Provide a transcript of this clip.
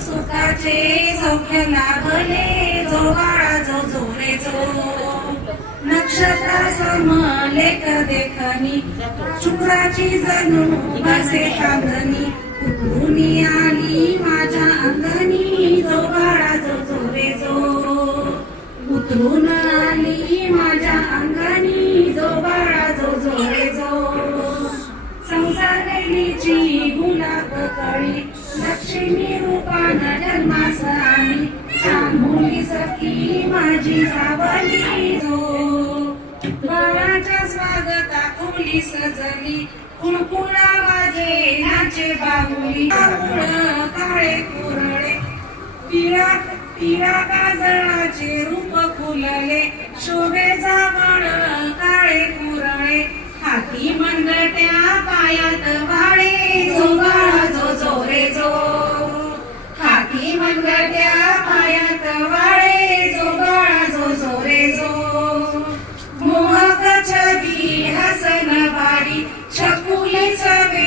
सुखाचे सौख्य लाभले जो बाळा जो जोरे जो नक्षत्रा समलेख देखनी शुक्राची जणू बसे चांदणी उतरुनी आली माझ्या अंगणी जो बाळा जो जोरे जो उतरून आली माझ्या अंगणी जो बाळा जो जोरे जो संसारिणीची गुलाब कळी लक्ष्मी रूपान जन्मास आली चांगुली सखी माझी सावली जो बाळाच्या स्वागता खोली सजली कुणकुणा वाजे नाचे बाहुली काळे कुरळे पिळा काजळाचे रूप फुलले शोभे जावळ काळे कुरळे हाती मंगट्या पायात वाळे जो बाळा जो जोरे जो हाती मंगट्या पायात वाळे